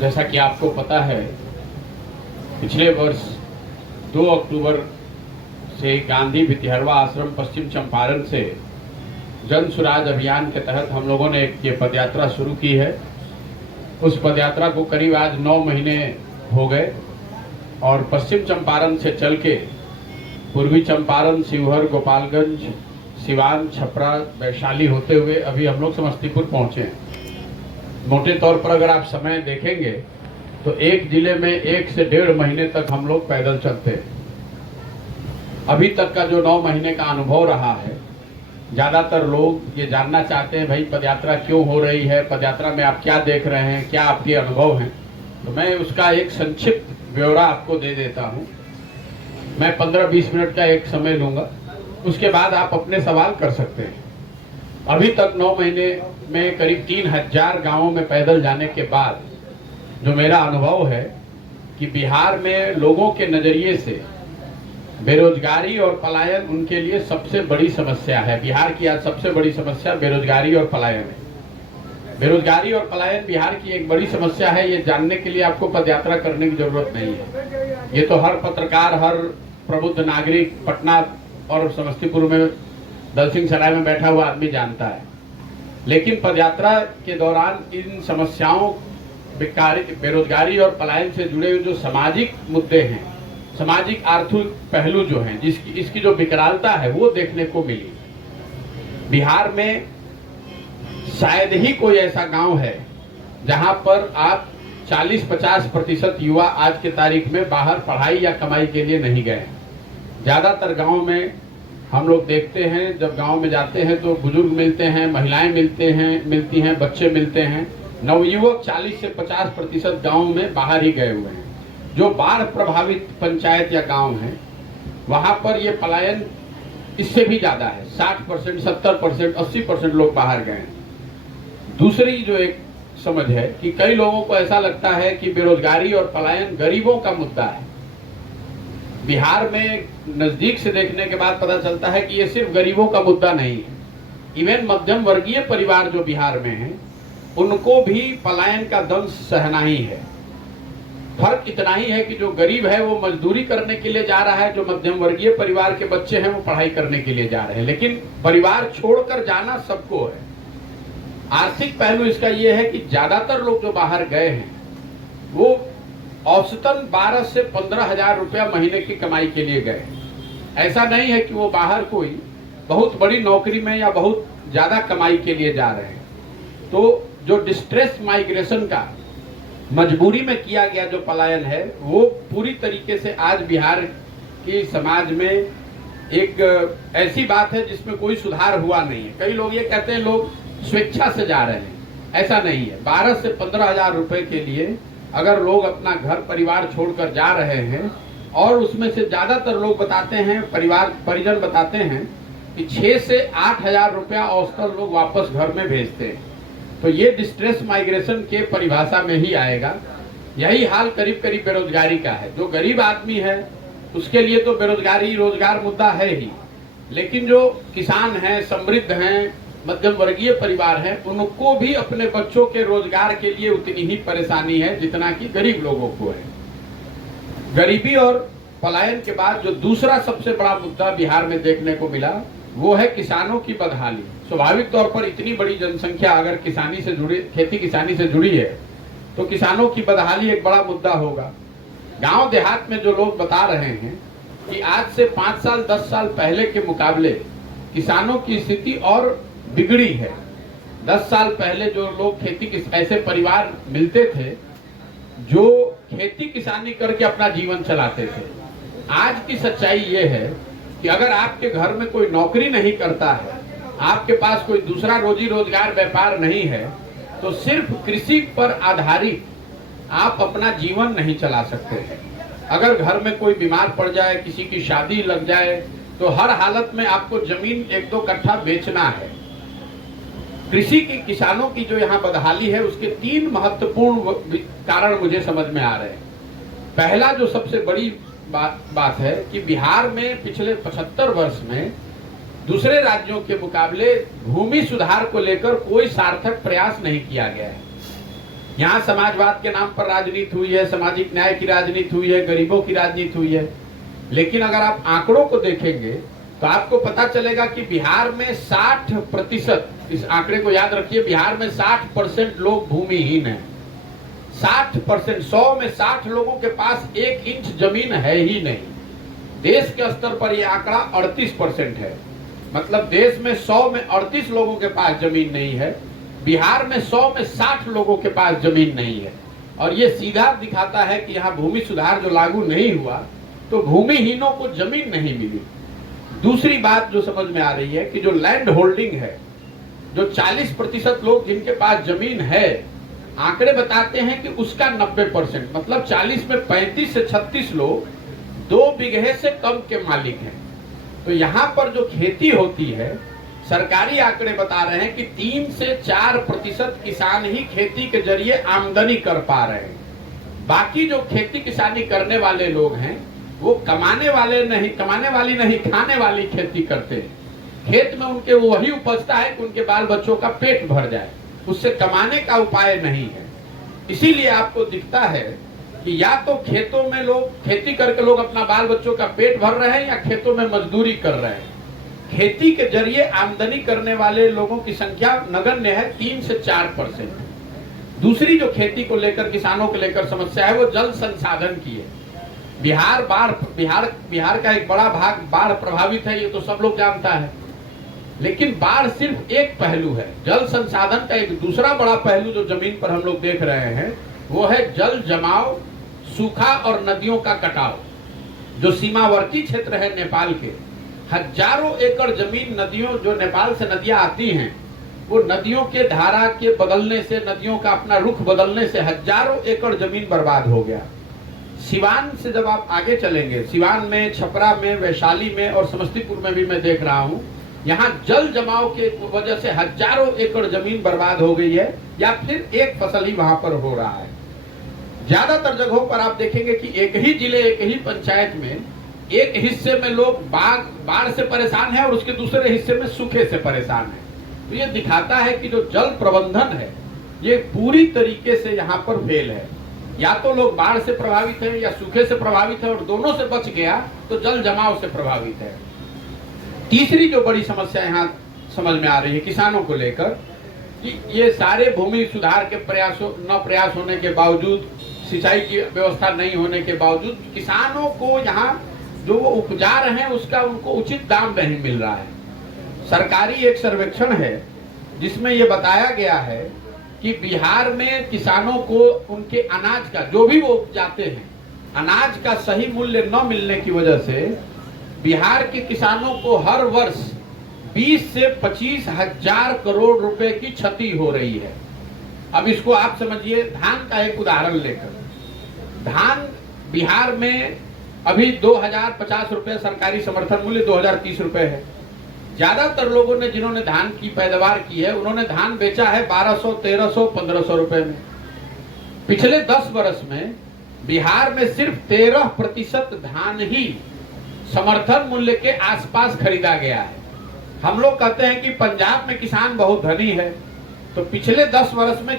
जैसा कि आपको पता है, पिछले वर्ष 2 अक्टूबर से गांधी भितिहरवा आश्रम पश्चिम चंपारण से जन सुराज अभियान के तहत हम लोगों ने ये पदयात्रा शुरू की है। उस पदयात्रा को करीब आज 9 महीने हो गए और पश्चिम चंपारण से चल के पूर्वी चंपारण, शिवहर, गोपालगंज, सिवान, छपरा, वैशाली होते हुए अभी हम लोग समस्तीपुर पहुंचे हैं। मोटे तौर पर अगर आप समय देखेंगे तो एक जिले में 1 से 1.5 महीने तक हम लोग पैदल चलते हैं। अभी तक का जो 9 महीने का अनुभव रहा है, ज़्यादातर लोग ये जानना चाहते हैं भाई पदयात्रा क्यों हो रही है, पदयात्रा में आप क्या देख रहे हैं, क्या आपके अनुभव हैं। तो मैं उसका एक संक्षिप्त ब्यौरा आपको दे देता हूँ। मैं 15-20 मिनट का एक समय लूँगा, उसके बाद आप अपने सवाल कर सकते हैं। अभी तक 9 महीने में करीब 3000 गांवों में पैदल जाने के बाद जो मेरा अनुभव है कि बिहार में लोगों के नज़रिए से बेरोजगारी और पलायन उनके लिए सबसे बड़ी समस्या है। बिहार की आज सबसे बड़ी समस्या बेरोजगारी और पलायन है। बेरोजगारी और पलायन बिहार की एक बड़ी समस्या है। ये जानने के लिए आपको पदयात्रा करने की जरूरत नहीं है। ये तो हर पत्रकार, हर प्रबुद्ध नागरिक पटना और समस्तीपुर में दलसिंह सराय में बैठा हुआ आदमी जानता है। लेकिन पदयात्रा के दौरान इन समस्याओं, बेरोजगारी और पलायन से जुड़े हुए जो सामाजिक मुद्दे हैं, सामाजिक आर्थिक पहलू जो हैं, इसकी जो विकरालता है वो देखने को मिली। बिहार में शायद ही कोई ऐसा गांव है जहां पर आप 40-50% युवा आज के तारीख में बाहर पढ़ाई या कमाई के लिए नहीं गए। ज़्यादातर गाँव में हम लोग देखते हैं, जब गांव में जाते हैं तो बुजुर्ग मिलते हैं, महिलाएं मिलती हैं, बच्चे मिलते हैं। नवयुवक 40 से 50% गाँव में बाहर ही गए हुए हैं। जो बाढ़ प्रभावित पंचायत या गांव हैं, वहां पर ये पलायन इससे भी ज़्यादा है। 60%, 70%, 80% लोग बाहर गए हैं। दूसरी जो एक समझ है कि कई लोगों को ऐसा लगता है कि बेरोजगारी और पलायन गरीबों का मुद्दा है। बिहार में नजदीक से देखने के बाद पता चलता है कि ये सिर्फ गरीबों का मुद्दा नहीं है। इवन मध्यम वर्गीय परिवार जो बिहार में हैं, उनको भी पलायन का दंश सहना ही है। फर्क इतना ही है कि जो गरीब है वो मजदूरी करने के लिए जा रहा है, जो मध्यम वर्गीय परिवार के बच्चे हैं वो पढ़ाई करने के लिए जा रहे हैं। लेकिन परिवार छोड़कर जाना सबको है। आर्थिक पहलू इसका ये है कि ज्यादातर लोग जो बाहर गए हैं वो औसतन 12 से 15 हजार रुपया महीने की कमाई के लिए गए। ऐसा नहीं है कि वो बाहर कोई बहुत बड़ी नौकरी में या बहुत ज्यादा कमाई के लिए जा रहे हैं। तो जो डिस्ट्रेस माइग्रेशन का मजबूरी में किया गया जो पलायन है, वो पूरी तरीके से आज बिहार की समाज में एक ऐसी बात है जिसमें कोई सुधार हुआ नहीं है। कई लोग ये कहते हैं लोग स्वेच्छा से जा रहे हैं, ऐसा नहीं है। 12 से 15 हजार रुपए के लिए अगर लोग अपना घर परिवार छोड़कर जा रहे हैं, और उसमें से ज्यादातर लोग बताते हैं, परिजन बताते हैं कि 6 से 8 हजार रुपया औसतन लोग वापस घर में भेजते हैं। तो ये डिस्ट्रेस माइग्रेशन के परिभाषा में ही आएगा। यही हाल करीब करीब बेरोजगारी का है। जो गरीब आदमी है उसके लिए तो बेरोजगारी रोजगार मुद्दा है ही, लेकिन जो किसान हैं, समृद्ध हैं, मध्यम वर्गीय परिवार हैं, उनको भी अपने बच्चों के रोजगार के लिए उतनी ही परेशानी है जितना कि गरीब लोगों को है। गरीबी और पलायन के बाद जो दूसरा सबसे बड़ा मुद्दा बिहार में देखने को मिला वो है किसानों की बदहाली। स्वाभाविक तौर पर इतनी बड़ी जनसंख्या अगर किसानी से जुड़ी, खेती किसानी से जुड़ी है, तो किसानों की बदहाली एक बड़ा मुद्दा होगा। गांव देहात में जो लोग बता रहे हैं कि आज से 5 साल 10 साल पहले के मुकाबले किसानों की स्थिति और बिगड़ी है। 10 साल पहले जो लोग ऐसे परिवार मिलते थे जो खेती किसानी करके अपना जीवन चलाते थे। आज की सच्चाई ये है कि अगर आपके घर में कोई नौकरी नहीं करता है, आपके पास कोई दूसरा रोजी रोजगार व्यापार नहीं है, तो सिर्फ कृषि पर आधारित आप अपना जीवन नहीं चला सकते। अगर घर में कोई बीमार पड़ जाए, किसी की शादी लग जाए, तो हर हालत में आपको जमीन 1-2 कट्ठा बेचना है। कृषि की, किसानों की जो यहाँ बदहाली है, उसके 3 महत्वपूर्ण कारण मुझे समझ में आ रहे हैं। पहला जो सबसे बड़ी बात है कि बिहार में पिछले 75 वर्ष में दूसरे राज्यों के मुकाबले भूमि सुधार को लेकर कोई सार्थक प्रयास नहीं किया गया है। यहाँ समाजवाद के नाम पर राजनीति हुई है, सामाजिक न्याय की राजनीति हुई है, गरीबों की राजनीति हुई है। लेकिन अगर आप आंकड़ों को देखेंगे तो आपको पता चलेगा कि बिहार में 60%, इस आंकड़े को याद रखिए, बिहार में 60% लोग भूमिहीन हैं। 60%, 100 में 60 लोगों के पास 1 इंच जमीन है ही नहीं। देश के स्तर पर यह आंकड़ा 38% है। मतलब देश में 100 में 38 लोगों के पास जमीन नहीं है, बिहार में 100 में 60 लोगों के पास जमीन नहीं है। और ये सीधा दिखाता है कि यहाँ भूमि सुधार जो लागू नहीं हुआ तो भूमिहीनों को जमीन नहीं मिली। दूसरी बात जो समझ में आ रही है कि जो लैंड होल्डिंग है, जो 40% लोग जिनके पास जमीन है, आंकड़े बताते हैं कि उसका 90%, मतलब 40 में 35 से 36 लोग 2 बीघे से कम के मालिक हैं। तो यहाँ पर जो खेती होती है, सरकारी आंकड़े बता रहे हैं कि 3 से 4% किसान ही खेती के जरिए आमदनी कर पा रहे हैं। बाकी जो खेती किसानी करने वाले लोग हैं वो कमाने वाली नहीं, खाने वाली खेती करते हैं। खेत में उनके वही उपजता है कि उनके बाल बच्चों का पेट भर जाए, उससे कमाने का उपाय नहीं है। इसीलिए आपको दिखता है कि या तो खेतों में लोग खेती करके लोग अपना बाल बच्चों का पेट भर रहे हैं या खेतों में मजदूरी कर रहे हैं। खेती के जरिए आमदनी करने वाले लोगों की संख्या नगण्य है, 3 से 4%। दूसरी जो खेती को लेकर, किसानों को लेकर समस्या है, वो जल संसाधन की है। बिहार का एक बड़ा भाग बाढ़ प्रभावित है, ये तो सब लोग जानता है। लेकिन बाढ़ सिर्फ एक पहलू है। जल संसाधन का एक दूसरा बड़ा पहलू जो जमीन पर हम लोग देख रहे हैं वो है जल जमाव, सूखा और नदियों का कटाव। जो सीमावर्ती क्षेत्र है नेपाल के, हजारों एकड़ जमीन नदियों, जो नेपाल से नदियां आती हैं, वो नदियों के धारा के बदलने से, नदियों का अपना रुख बदलने से हजारों एकड़ जमीन बर्बाद हो गया। सिवान से जब आप आगे चलेंगे, सिवान में, छपरा में, वैशाली में और समस्तीपुर में भी मैं देख रहा हूँ, यहाँ जल जमाव के वजह से हजारों एकड़ जमीन बर्बाद हो गई है, या फिर एक फसल ही वहां पर हो रहा है। ज्यादातर जगहों पर आप देखेंगे कि एक ही जिले, एक ही पंचायत में एक हिस्से में लोग बाढ़ से परेशान है और उसके दूसरे हिस्से में सूखे से परेशान है। तो ये दिखाता है कि जो जल प्रबंधन है ये पूरी तरीके से यहाँ पर फेल है। या तो लोग बाढ़ से प्रभावित है या सूखे से प्रभावित है, और दोनों से बच गया तो जल जमाव से प्रभावित है। तीसरी जो बड़ी समस्या यहाँ समझ में आ रही है किसानों को लेकर, कि ये सारे भूमि सुधार के प्रयास होने के बावजूद, सिंचाई की व्यवस्था नहीं होने के बावजूद, किसानों को यहाँ जो वो उपजा रहे हैं उसका उनको उचित दाम नहीं मिल रहा है। सरकारी एक सर्वेक्षण है जिसमें ये बताया गया है कि बिहार में किसानों को उनके अनाज का, जो भी वो उपजाते हैं, अनाज का सही मूल्य न मिलने की वजह से बिहार के किसानों को हर वर्ष 20 से 25 हजार करोड़ रुपए की क्षति हो रही है। अब इसको आप समझिए, धान का एक उदाहरण लेकर, धान बिहार में अभी 2050 रुपए सरकारी समर्थन मूल्य, 2030 रुपए है। ज्यादातर लोगों ने, जिन्होंने धान की पैदावार की है, उन्होंने धान बेचा है 1200, 1300, 1500 रुपए में। पिछले 10 वर्ष में बिहार में सिर्फ 13% धान ही समर्थन मूल्य के आसपास खरीदा गया है। हम लोग कहते हैं कि पंजाब में किसान बहुत धनी है, तो पिछले 10 वर्ष में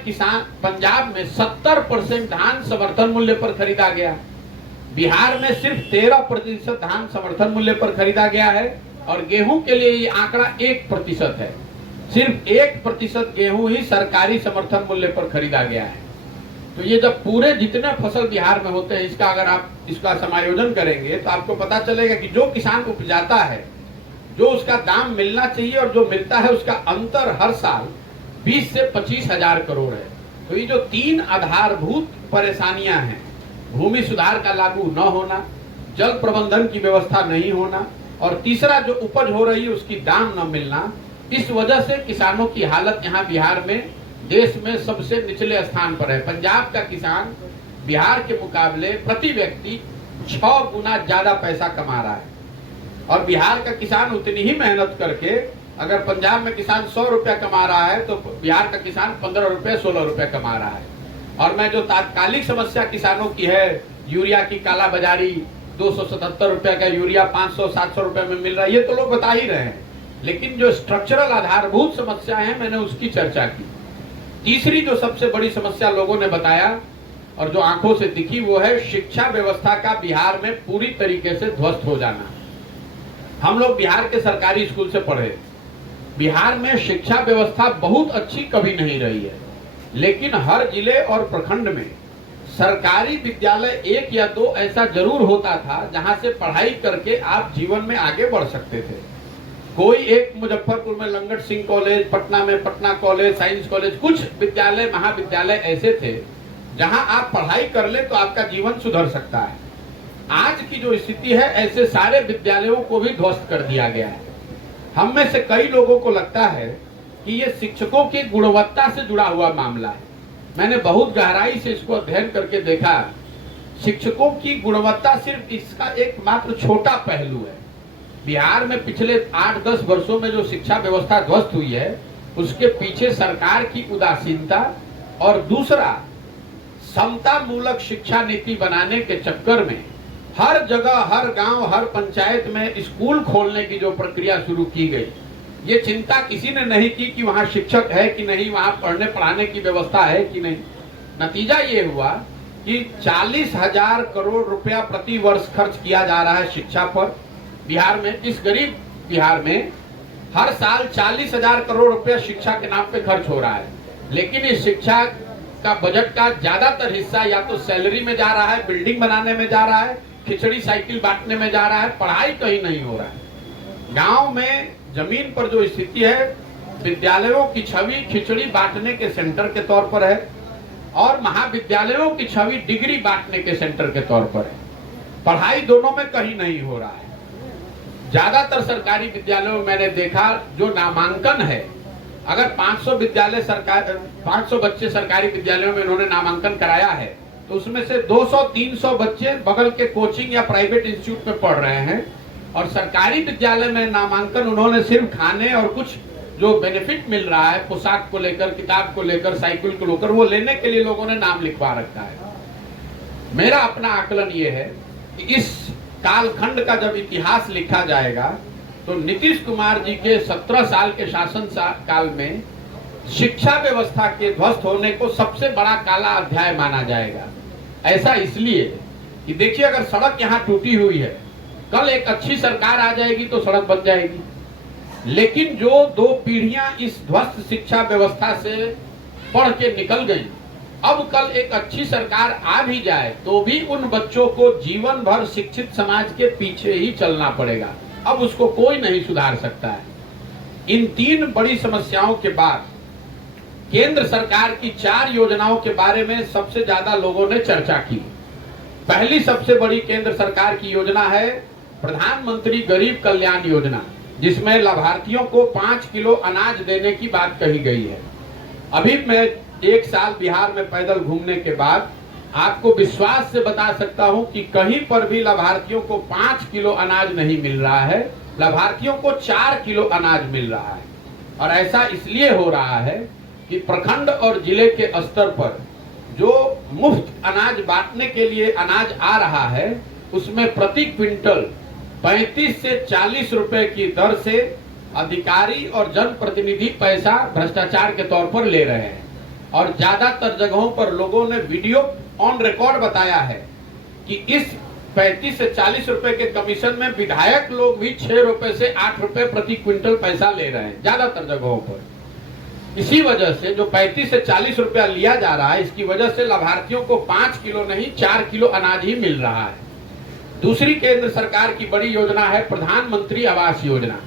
पंजाब में 70% धान समर्थन मूल्य पर खरीदा गया। बिहार में सिर्फ 13% धान समर्थन मूल्य पर खरीदा गया है, और गेहूं के लिए ये आंकड़ा 1% है। सिर्फ 1% गेहूं ही सरकारी समर्थन मूल्य पर खरीदा गया है। तो ये जब पूरे जितने फसल बिहार में होते हैं, इसका अगर आप इसका समायोजन करेंगे तो आपको पता चलेगा कि जो किसान उपजाता है, जो उसका दाम मिलना चाहिए और जो मिलता है, उसका अंतर हर साल 20 से 25 हजार करोड़ है। तो ये जो 3 आधारभूत परेशानियां हैं, भूमि सुधार का लागू न होना, जल प्रबंधन की व्यवस्था नहीं होना, और तीसरा जो उपज हो रही है उसकी दाम न मिलना, इस वजह से किसानों की हालत यहाँ बिहार में देश में सबसे निचले स्थान पर है। पंजाब का किसान बिहार के मुकाबले प्रति व्यक्ति 6 गुना ज्यादा पैसा कमा रहा है, और बिहार का किसान उतनी ही मेहनत करके, अगर पंजाब में किसान 100 रुपया कमा रहा है तो बिहार का किसान 15 रुपये 16 रुपये कमा रहा है। और मैं जो तात्कालिक समस्या किसानों की है, यूरिया की काला बाजारी, 277 रुपये का यूरिया 500-700 रुपये में मिल रहा है, ये तो लोग बता ही रहे हैं। लेकिन जो स्ट्रक्चरल आधारभूत समस्या है, मैंने उसकी चर्चा की। तीसरी जो सबसे बड़ी समस्या लोगों ने बताया और जो आंखों से दिखी वो है शिक्षा व्यवस्था का बिहार में पूरी तरीके से ध्वस्त हो जाना। हम लोग बिहार के सरकारी स्कूल से पढ़े, बिहार में शिक्षा व्यवस्था बहुत अच्छी कभी नहीं रही है, लेकिन हर जिले और प्रखंड में सरकारी विद्यालय एक या दो ऐसा जरूर होता था जहां से पढ़ाई करके आप जीवन में आगे बढ़ सकते थे। कोई एक मुजफ्फरपुर में लंगट सिंह कॉलेज, पटना में पटना कॉलेज, साइंस कॉलेज, कुछ विद्यालय महाविद्यालय ऐसे थे जहां आप पढ़ाई कर ले तो आपका जीवन सुधर सकता है। आज की जो स्थिति है ऐसे सारे विद्यालयों को भी ध्वस्त कर दिया गया है। हम में से कई लोगों को लगता है कि ये शिक्षकों की गुणवत्ता से जुड़ा हुआ मामला है। मैंने बहुत गहराई से इसको अध्ययन करके देखा। शिक्षकों की गुणवत्ता सिर्फ इसका एक मात्र छोटा पहलू है। बिहार में पिछले 8-10 वर्षों में जो शिक्षा व्यवस्था ध्वस्त हुई है उसके पीछे सरकार की उदासीनता और दूसरा समता मूलक शिक्षा नीति बनाने के चक्कर में हर जगह, हर गांव, हर पंचायत में स्कूल खोलने की जो प्रक्रिया शुरू की गई, ये चिंता किसी ने नहीं की कि वहां शिक्षक है कि नहीं, वहां पढ़ने पढ़ाने की व्यवस्था है कि नहीं। नतीजा ये हुआ कि 40,000 करोड़ रुपया प्रति वर्ष खर्च किया जा रहा है शिक्षा पर। बिहार में, इस गरीब बिहार में हर साल 40,000 करोड़ रुपया शिक्षा के नाम पे खर्च हो रहा है, लेकिन इस शिक्षा का बजट का ज्यादातर हिस्सा या तो सैलरी में जा रहा है, बिल्डिंग बनाने में जा रहा है, खिचड़ी साइकिल बांटने में जा रहा है, पढ़ाई कहीं नहीं हो रहा है। गांव में जमीन पर जो स्थिति है, विद्यालयों की छवि खिचड़ी बांटने के सेंटर के तौर पर है और महाविद्यालयों की छवि डिग्री बांटने के सेंटर के तौर पर है। पढ़ाई दोनों में कहीं नहीं हो रहा है। ज्यादातर सरकारी विद्यालयों में मैंने देखा जो नामांकन है, अगर 500 विद्यालय सरकार 500 बच्चे सरकारी विद्यालयों में उन्होंने नामांकन कराया है तो उसमें से 200-300 बच्चे बगल के कोचिंग या प्राइवेट इंस्टीट्यूट में पढ़ रहे हैं और सरकारी विद्यालय में नामांकन उन्होंने सिर्फ खाने और कुछ जो बेनिफिट मिल रहा है, पोशाक को लेकर, किताब को लेकर, साइकिल को लेकर, वो लेने के लिए लोगों ने नाम लिखवा रखा है। मेरा अपना आकलन ये है कि इस कालखंड का जब इतिहास लिखा जाएगा तो नीतीश कुमार जी के 17 साल के शासन काल में शिक्षा व्यवस्था के ध्वस्त होने को सबसे बड़ा काला अध्याय माना जाएगा। ऐसा इसलिए कि देखिए, अगर सड़क यहाँ टूटी हुई है, कल एक अच्छी सरकार आ जाएगी तो सड़क बन जाएगी, लेकिन जो 2 पीढ़ियां इस ध्वस्त शिक्षा व्यवस्था से पढ़ के निकल गई, अब कल एक अच्छी सरकार आ भी जाए तो भी उन बच्चों को जीवन भर शिक्षित समाज के पीछे ही चलना पड़ेगा। अब उसको कोई नहीं सुधार सकता है। इन 3 बड़ी समस्याओं के बाद केंद्र सरकार की 4 योजनाओं के बारे में सबसे ज्यादा लोगों ने चर्चा की। पहली सबसे बड़ी केंद्र सरकार की योजना है प्रधानमंत्री गरीब कल्याण योजना, जिसमें लाभार्थियों को 5 किलो अनाज देने की बात कही गई है। अभी मैं 1 साल बिहार में पैदल घूमने के बाद आपको विश्वास से बता सकता हूं कि कहीं पर भी लाभार्थियों को 5 किलो अनाज नहीं मिल रहा है, लाभार्थियों को 4 किलो अनाज मिल रहा है। और ऐसा इसलिए हो रहा है कि प्रखंड और जिले के स्तर पर जो मुफ्त अनाज बांटने के लिए अनाज आ रहा है उसमें प्रति क्विंटल 35 से 40 रुपए की दर से अधिकारी और जनप्रतिनिधि पैसा भ्रष्टाचार के तौर पर ले रहे हैं। और ज्यादातर जगहों पर लोगों ने वीडियो ऑन रिकॉर्ड बताया है कि इस 35 से 40 रुपए के कमीशन में विधायक लोग भी 6 रुपए से 8 रुपए प्रति क्विंटल पैसा ले रहे हैं ज्यादातर जगहों पर। इसी वजह से जो 35 से 40 रुपया लिया जा रहा है, इसकी वजह से लाभार्थियों को 5 किलो नहीं 4 किलो अनाज ही मिल रहा है। दूसरी केंद्र सरकार की बड़ी योजना है प्रधानमंत्री आवास योजना।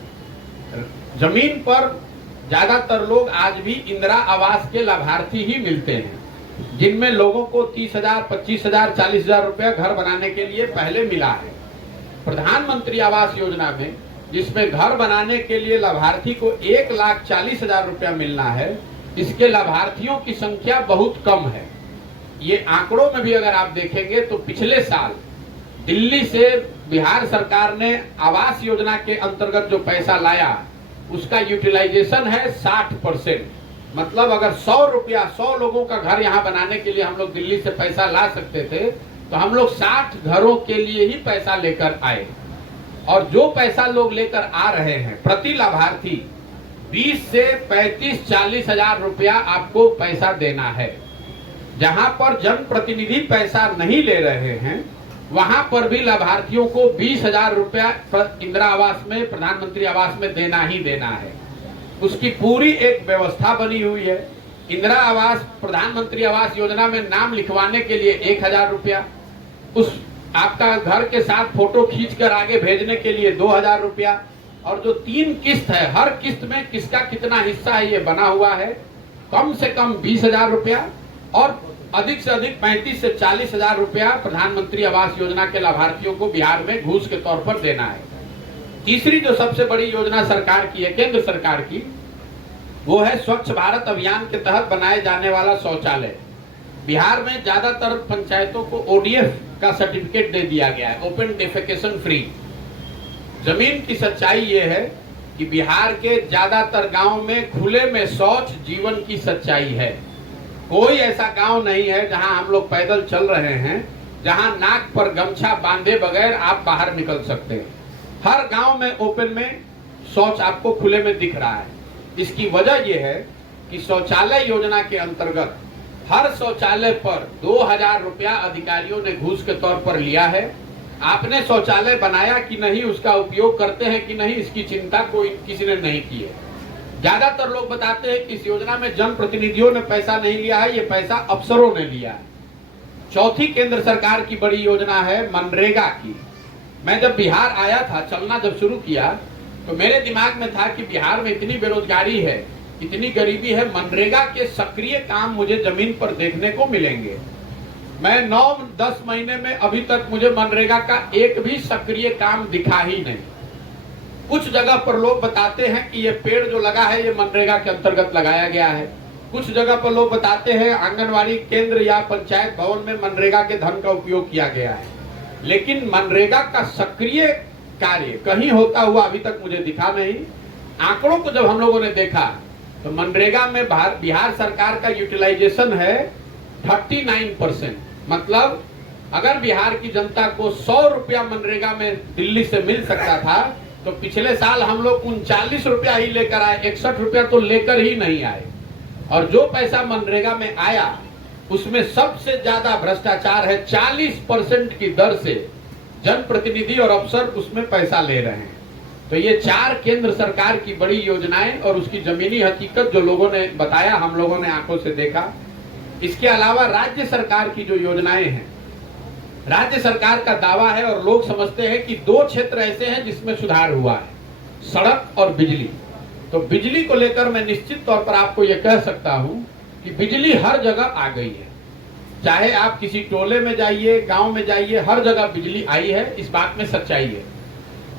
जमीन पर ज्यादातर लोग आज भी इंदिरा आवास के लाभार्थी ही मिलते हैं, जिनमें लोगों को 30,000, 25,000, 40,000 रुपया घर बनाने के लिए पहले मिला है। प्रधानमंत्री आवास योजना में जिसमें घर बनाने के लिए लाभार्थी को 1,40,000 रुपया मिलना है, इसके लाभार्थियों की संख्या बहुत कम है। ये आंकड़ों में भी अगर आप देखेंगे तो पिछले साल दिल्ली से बिहार सरकार ने आवास योजना के अंतर्गत जो पैसा लाया उसका यूटिलाइजेशन है 60%। मतलब अगर 100 रुपया 100 लोगों का घर यहाँ बनाने के लिए हम लोग दिल्ली से पैसा ला सकते थे तो हम लोग 60 घरों के लिए ही पैसा लेकर आए। और जो पैसा लोग लेकर आ रहे हैं प्रति लाभार्थी 20 से 35-40 हजार रुपया आपको पैसा देना है। जहां पर जनप्रतिनिधि पैसा नहीं ले रहे हैं वहां पर भी लाभार्थियों को 20,000 रुपया इंदिरा आवास में, प्रधानमंत्री आवास में देना ही देना है। उसकी पूरी एक व्यवस्था बनी हुई है। इंदिरा आवास, प्रधानमंत्री आवास योजना में नाम लिखवाने के लिए 1,000 रुपया, उस आपका घर के साथ फोटो खींचकर आगे भेजने के लिए 2,000 रुपया, और जो 3 किस्त है, हर किस्त में किसका कितना हिस्सा है ये बना हुआ है। कम से कम 20,000 रुपया और अधिक से अधिक 35 से 40 हजार रुपया प्रधानमंत्री आवास योजना के लाभार्थियों को बिहार में घूस के तौर पर देना है। तीसरी जो सबसे बड़ी योजना सरकार की है, केंद्र सरकार की, वो है स्वच्छ भारत अभियान के तहत बनाए जाने वाला शौचालय। बिहार में ज्यादातर पंचायतों को ODF का सर्टिफिकेट दे दिया गया है, ओपन डेफेकेशन फ्री। जमीन की सच्चाई ये है कि बिहार के ज्यादातर गांव में खुले में शौच जीवन की सच्चाई है। कोई ऐसा गांव नहीं है जहां हम लोग पैदल चल रहे हैं, जहां नाक पर गमछा बांधे बगैर आप बाहर निकल सकते हैं। हर गांव में ओपन में शौच आपको खुले में दिख रहा है। इसकी वजह यह है कि शौचालय योजना के अंतर्गत हर शौचालय पर 2,000 रुपया अधिकारियों ने घूस के तौर पर लिया है। आपने शौचालय बनाया कि नहीं, उसका उपयोग करते हैं कि नहीं, इसकी चिंता कोई किसी ने नहीं की है। ज्यादातर लोग बताते हैं कि इस योजना में जनप्रतिनिधियों ने पैसा नहीं लिया है, ये पैसा अफसरों ने लिया है। चौथी केंद्र सरकार की बड़ी योजना है मनरेगा की। मैं जब बिहार आया था, चलना जब शुरू किया, तो मेरे दिमाग में था कि बिहार में इतनी बेरोजगारी है, इतनी गरीबी है, मनरेगा के सक्रिय काम मुझे जमीन पर देखने को मिलेंगे। मैं 9-10 महीने में अभी तक मुझे मनरेगा का एक भी सक्रिय काम दिखा ही नहीं। कुछ जगह पर लोग बताते हैं कि ये पेड़ जो लगा है ये मनरेगा के अंतर्गत लगाया गया है। कुछ जगह पर लोग बताते हैं आंगनवाड़ी केंद्र या पंचायत भवन में मनरेगा के धन का उपयोग किया गया है, लेकिन मनरेगा का सक्रिय कार्य कहीं होता हुआ अभी तक मुझे दिखा नहीं। आंकड़ों को जब हम लोगों ने देखा तो मनरेगा में बिहार सरकार का यूटिलाइजेशन है 39%। मतलब अगर बिहार की जनता को 100 रुपया मनरेगा में दिल्ली से मिल सकता था, तो पिछले साल हम लोग 39 रुपया ही लेकर आए, 61 रुपया तो लेकर ही नहीं आए। और जो पैसा मनरेगा में आया उसमें सबसे ज्यादा भ्रष्टाचार है। 40% की दर से जनप्रतिनिधि और अफसर उसमें पैसा ले रहे हैं। तो ये 4 केंद्र सरकार की बड़ी योजनाएं और उसकी जमीनी हकीकत जो लोगों ने बताया, हम लोगों ने आंखों से देखा। इसके अलावा राज्य सरकार की जो योजनाएं हैं, राज्य सरकार का दावा है और लोग समझते हैं कि 2 क्षेत्र ऐसे हैं जिसमें सुधार हुआ है, सड़क और बिजली। तो बिजली को लेकर मैं निश्चित तौर पर आपको यह कह सकता हूं कि बिजली हर जगह आ गई है। चाहे आप किसी टोले में जाइए, गांव में जाइए, हर जगह बिजली आई है, इस बात में सच्चाई है।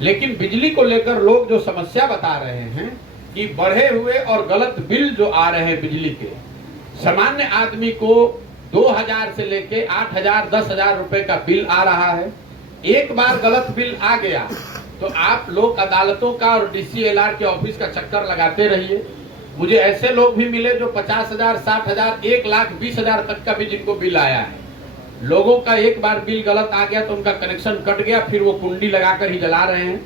लेकिन बिजली को लेकर लोग जो समस्या बता रहे हैं कि बढ़े हुए और गलत बिल जो आ रहे हैं बिजली के, सामान्य आदमी को 2,000 से लेके 8,000, 10,000 रुपए का बिल आ रहा है। एक बार गलत बिल आ गया तो आप लोग अदालतों का और DCLR के ऑफिस का चक्कर लगाते रहिए। मुझे ऐसे लोग भी मिले जो 50,000, 60,000, 1,20,000 तक का भी जिनको बिल आया है। लोगों का एक बार बिल गलत आ गया तो उनका कनेक्शन कट गया, फिर वो कुंडी लगाकर ही जला रहे हैं।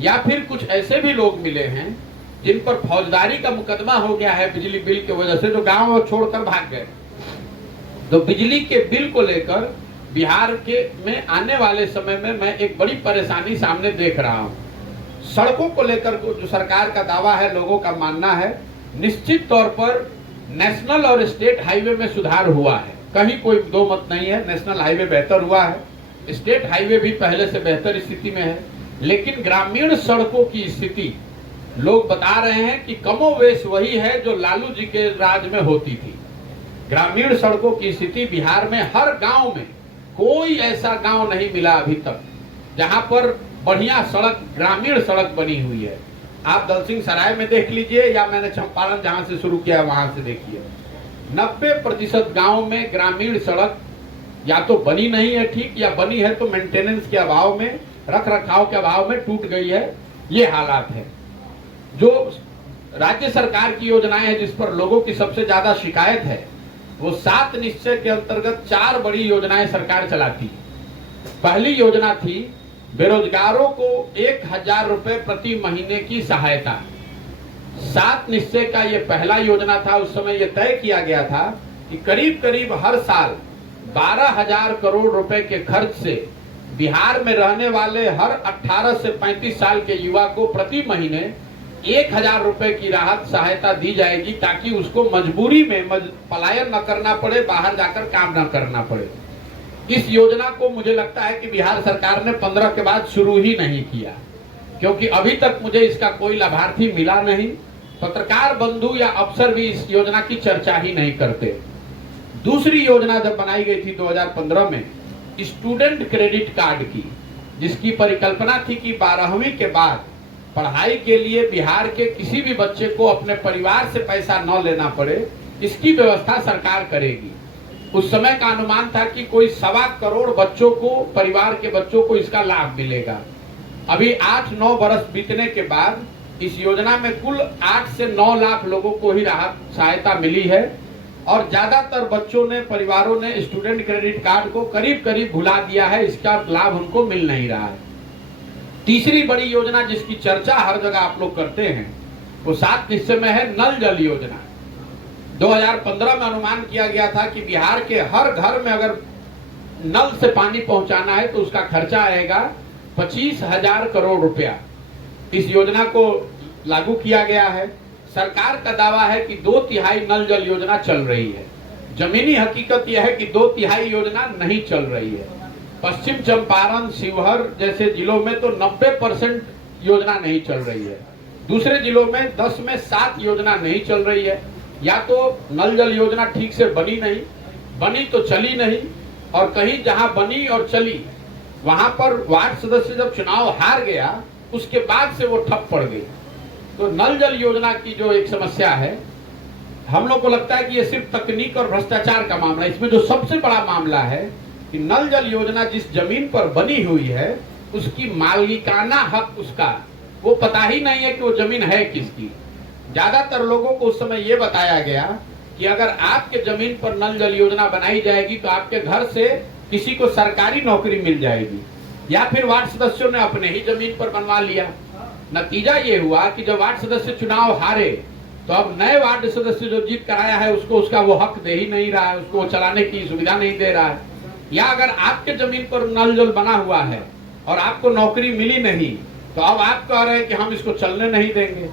या फिर कुछ ऐसे भी लोग मिले हैं जिन पर फौजदारी का मुकदमा हो गया है बिजली बिल की वजह से, जो गांव छोड़कर भाग गए। तो बिजली के बिल को लेकर बिहार के में आने वाले समय में मैं एक बड़ी परेशानी सामने देख रहा हूं। सड़कों को लेकर जो सरकार का दावा है, लोगों का मानना है निश्चित तौर पर नेशनल और स्टेट हाईवे में सुधार हुआ है, कहीं कोई दो मत नहीं है। नेशनल हाईवे बेहतर हुआ है, स्टेट हाईवे भी पहले से बेहतर स्थिति में है। लेकिन ग्रामीण सड़कों की स्थिति लोग बता रहे हैं कि कमोवेश वही है जो लालू जी के राज में होती थी। ग्रामीण सड़कों की स्थिति बिहार में हर गांव में, कोई ऐसा गांव नहीं मिला अभी तक जहां पर बढ़िया सड़क, ग्रामीण सड़क बनी हुई है। आप दलसिंह सराय में देख लीजिए या मैंने चंपारण जहां से शुरू किया वहां से देखिए, 90% गांव में ग्रामीण सड़क या तो बनी नहीं है ठीक, या बनी है तो मेंटेनेंस के अभाव में, रख रखाव के अभाव में टूट गई है। ये हालात है। जो राज्य सरकार की योजनाएं हैं जिस पर लोगों की सबसे ज्यादा शिकायत है, वो 7 निश्चय के अंतर्गत 4 बड़ी योजनाएं सरकार चलाती है। पहली योजना थी बेरोजगारों को 1,000 रुपए प्रति महीने की सहायता। 7 निश्चय का ये पहला योजना था। उस समय ये तय किया गया था कि करीब करीब हर साल 12,000 करोड़ रुपए के खर्च से बिहार में रहने वाले हर 18 से 35 साल के युवा को प्रति महीने 1,000 रुपए की राहत सहायता दी जाएगी, ताकि उसको मजबूरी में पलायन न करना पड़े, बाहर जाकर काम न करना पड़े। इस योजना को मुझे लगता है कि बिहार सरकार ने 15 के बाद शुरू ही नहीं किया, क्योंकि अभी तक मुझे इसका कोई लाभार्थी मिला नहीं। पत्रकार बंधु या अफसर भी इस योजना की चर्चा ही नहीं करते। दूसरी योजना जब बनाई गई थी 2015 में, स्टूडेंट क्रेडिट कार्ड की, जिसकी परिकल्पना थी कि 12वीं के बाद पढ़ाई के लिए बिहार के किसी भी बच्चे को अपने परिवार से पैसा न लेना पड़े, इसकी व्यवस्था सरकार करेगी। उस समय का अनुमान था कि कोई 1.25 करोड़ बच्चों को, परिवार के बच्चों को इसका लाभ मिलेगा। अभी 8-9 बरस बीतने के बाद इस योजना में कुल 8 से 9 लाख लोगों को ही राहत सहायता मिली है, और ज्यादातर बच्चों ने, परिवारों ने स्टूडेंट क्रेडिट कार्ड को करीब करीब भुला दिया है, इसका लाभ उनको मिल नहीं रहा है। तीसरी बड़ी योजना जिसकी चर्चा हर जगह आप लोग करते हैं, वो 7 निश्चय में है नल जल योजना। 2015 में अनुमान किया गया था कि बिहार के हर घर में अगर नल से पानी पहुंचाना है तो उसका खर्चा आएगा 25,000 करोड़ रुपया। इस योजना को लागू किया गया है। सरकार का दावा है कि 2/3 नल जल योजना चल रही है। जमीनी हकीकत यह है कि 2/3 योजना नहीं चल रही है। पश्चिम चंपारण, शिवहर जैसे जिलों में तो 90% योजना नहीं चल रही है। दूसरे जिलों में 10 में 7 योजना नहीं चल रही है। या तो नल जल योजना ठीक से बनी नहीं, बनी तो चली नहीं, और कहीं जहां बनी और चली वहां पर वार्ड सदस्य जब चुनाव हार गया उसके बाद से वो ठप पड़ गई। तो नल जल योजना की जो एक समस्या है, हम लोग को लगता है कि ये सिर्फ तकनीक और भ्रष्टाचार का मामला है। इसमें जो सबसे बड़ा मामला है कि नल जल योजना जिस जमीन पर बनी हुई है उसकी मालिकाना हक, उसका वो पता ही नहीं है कि वो जमीन है किसकी। ज्यादातर लोगों को उस समय ये बताया गया कि अगर आपके जमीन पर नल जल योजना बनाई जाएगी तो आपके घर से किसी को सरकारी नौकरी मिल जाएगी, या फिर वार्ड सदस्यों ने अपने ही जमीन पर बनवा लिया। नतीजा ये हुआ कि जब वार्ड सदस्य चुनाव हारे तो अब नए वार्ड सदस्य जो जीत कराया है उसको उसका वो हक दे ही नहीं रहा है, उसको चलाने की सुविधा नहीं दे रहा है। या अगर आपके जमीन पर नल जल बना हुआ है और आपको नौकरी मिली नहीं तो अब आप कह रहे हैं कि हम इसको चलने नहीं देंगे।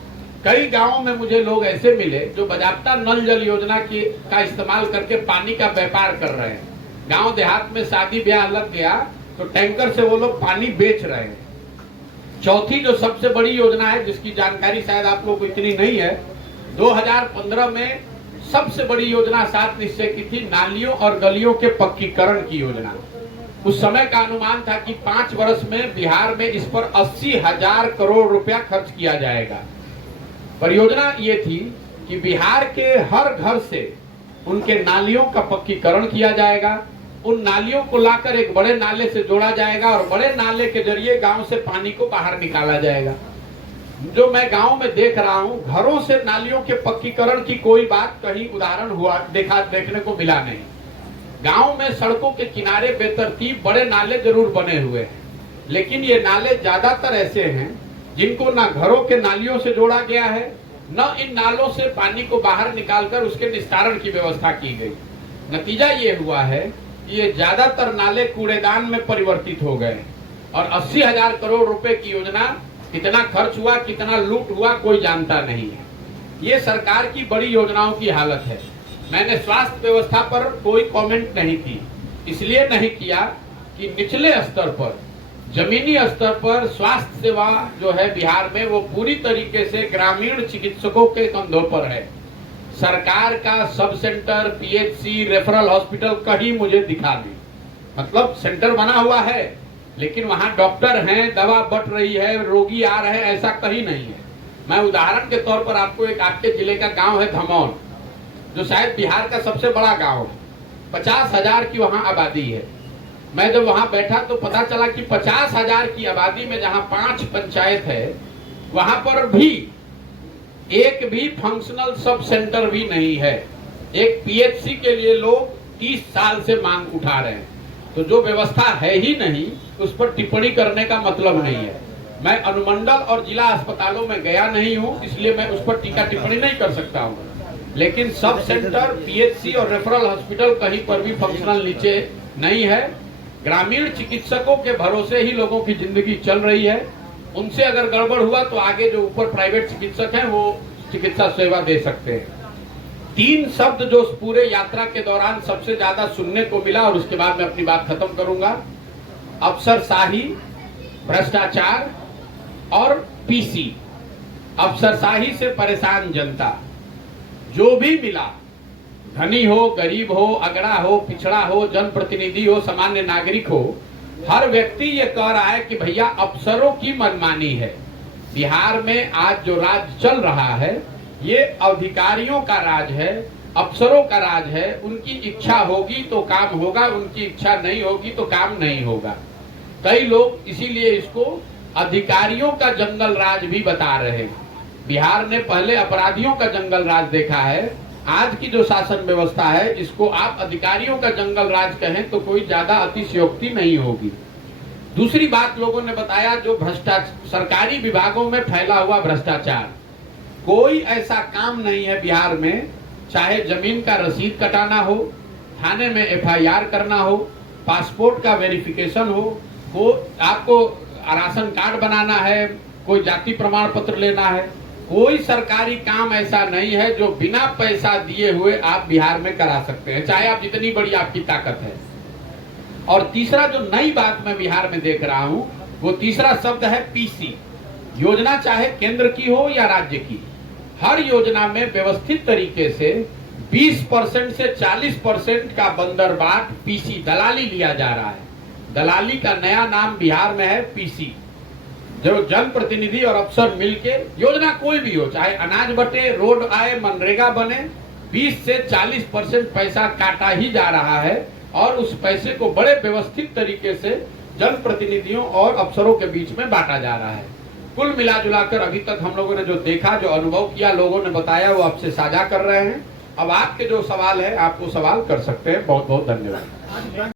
कई गांवों में मुझे लोग ऐसे मिले जो बाजाबता नल जल योजना का इस्तेमाल करके पानी का व्यापार कर रहे हैं। गांव देहात में शादी ब्याह लग गया तो टैंकर से वो लोग पानी बेच रहे हैं। चौथी जो सबसे बड़ी योजना है, जिसकी जानकारी शायद आप लोगों को इतनी नहीं है, 2015 में सबसे बड़ी योजना 7 निश्चय की थी नालियों और गलियों के पक्कीकरण की योजना। उस समय का अनुमान था कि 5 वर्ष में बिहार में इस पर 80,000 करोड़ रुपया खर्च किया जाएगा। परियोजना ये थी कि बिहार के हर घर से उनके नालियों का पक्कीकरण किया जाएगा, उन नालियों को लाकर एक बड़े नाले से जोड़ा जाएगा और बड़े नाले के जरिए गांव से पानी को बाहर निकाला जाएगा। जो मैं गांव में देख रहा हूं, घरों से नालियों के पक्कीकरण की कोई बात कहीं उदाहरण हुआ देखने को मिला नहीं। गांव में सड़कों के किनारे बेतरतीब बड़े नाले जरूर बने हुए हैं, लेकिन ये नाले ज्यादातर ऐसे हैं जिनको ना घरों के नालियों से जोड़ा गया है, न इन नालों से पानी को बाहर निकालकर उसके निस्तारण की व्यवस्था की गई। नतीजा ये हुआ है कि ये ज्यादातर नाले कूड़ेदान में परिवर्तित हो गए और 80,000 करोड़ रुपए की योजना कितना खर्च हुआ, कितना लूट हुआ, कोई जानता नहीं है। ये सरकार की बड़ी योजनाओं की हालत है। मैंने स्वास्थ्य व्यवस्था पर कोई कमेंट नहीं की, इसलिए नहीं किया कि निचले स्तर पर, जमीनी स्तर पर स्वास्थ्य सेवा जो है बिहार में वो पूरी तरीके से ग्रामीण चिकित्सकों के कंधों पर है। सरकार का sub centre, PHC, referral hospital कहीं मुझे दिखा नहीं। मतलब सेंटर बना हुआ है लेकिन वहां डॉक्टर हैं, दवा बट रही है, रोगी आ रहे हैं, ऐसा कहीं नहीं है। मैं उदाहरण के तौर पर आपको एक आपके जिले का गांव है धमौन, जो शायद बिहार का सबसे बड़ा गांव है। 50,000 की वहां आबादी है। मैं जब वहां बैठा तो पता चला कि 50,000 की आबादी में जहां 5 पंचायत है वहां पर भी एक भी फंक्शनल सब सेंटर भी नहीं है। एक पीएचसी के लिए लोग 30 साल से मांग उठा रहे हैं। तो जो व्यवस्था है ही नहीं उस पर टिप्पणी करने का मतलब नहीं है। मैं अनुमंडल और जिला अस्पतालों में गया नहीं हूं, इसलिए मैं उस पर टीका टिप्पणी नहीं कर सकता हूं। लेकिन सब सेंटर, पीएचसी और रेफरल हॉस्पिटल कहीं पर भी फंक्शनल नीचे नहीं है। ग्रामीण चिकित्सकों के भरोसे ही लोगों की जिंदगी चल रही है। उनसे अगर गड़बड़ हुआ तो आगे जो ऊपर प्राइवेट चिकित्सक हैं वो चिकित्सा सेवा दे सकते हैं। 3 शब्द जो पूरे यात्रा के दौरान सबसे ज्यादा सुनने को मिला, और उसके बाद मैं अपनी बात खत्म करूंगा, अफसरशाही, भ्रष्टाचार और पीसी। अफसरशाही से परेशान जनता, जो भी मिला, धनी हो, गरीब हो, अगड़ा हो, पिछड़ा हो, जनप्रतिनिधि हो, सामान्य नागरिक हो, हर व्यक्ति ये कह रहा है कि भैया अफसरों की मनमानी है। बिहार में आज जो राज चल रहा है ये अधिकारियों का राज है, अफसरों का राज है। उनकी इच्छा होगी तो काम होगा, उनकी इच्छा नहीं होगी तो काम नहीं होगा। कई लोग इसीलिए इसको अधिकारियों का जंगल राज भी बता रहे हैं। बिहार ने पहले अपराधियों का जंगल राज देखा है, आज की जो शासन व्यवस्था है इसको आप अधिकारियों का जंगल राज कहें तो कोई ज्यादा अतिशयोक्ति नहीं होगी। दूसरी बात लोगों ने बताया, जो भ्रष्टाचार, सरकारी विभागों में फैला हुआ भ्रष्टाचार। कोई ऐसा काम नहीं है बिहार में, चाहे जमीन का रसीद कटाना हो, थाने में एफआईआर करना हो, पासपोर्ट का वेरिफिकेशन हो आपको राशन कार्ड बनाना है, कोई जाति प्रमाण पत्र लेना है, कोई सरकारी काम ऐसा नहीं है जो बिना पैसा दिए हुए आप बिहार में करा सकते हैं, चाहे आप जितनी बड़ी आपकी ताकत है। और तीसरा जो नई बात मैं बिहार में देख रहा हूं, वो तीसरा शब्द है पीसी। योजना चाहे केंद्र की हो या राज्य की, हर योजना में व्यवस्थित तरीके से 20% से 40% का बंदरबाट पीसी, दलाली लिया जा रहा है। दलाली का नया नाम बिहार में है पीसी। जो जनप्रतिनिधि और अफसर मिलके, योजना कोई भी हो, चाहे अनाज बटे, रोड आए, मनरेगा बने, 20 से 40% पैसा काटा ही जा रहा है और उस पैसे को बड़े व्यवस्थित तरीके से जनप्रतिनिधियों और अफसरों के बीच में बांटा जा रहा है। कुल मिला जुलाकर अभी तक हम लोगों ने जो देखा, जो अनुभव किया, लोगों ने बताया, वो आपसे साझा कर रहे हैं। अब आपके जो सवाल है आप वो सवाल कर सकते हैं। बहुत बहुत धन्यवाद।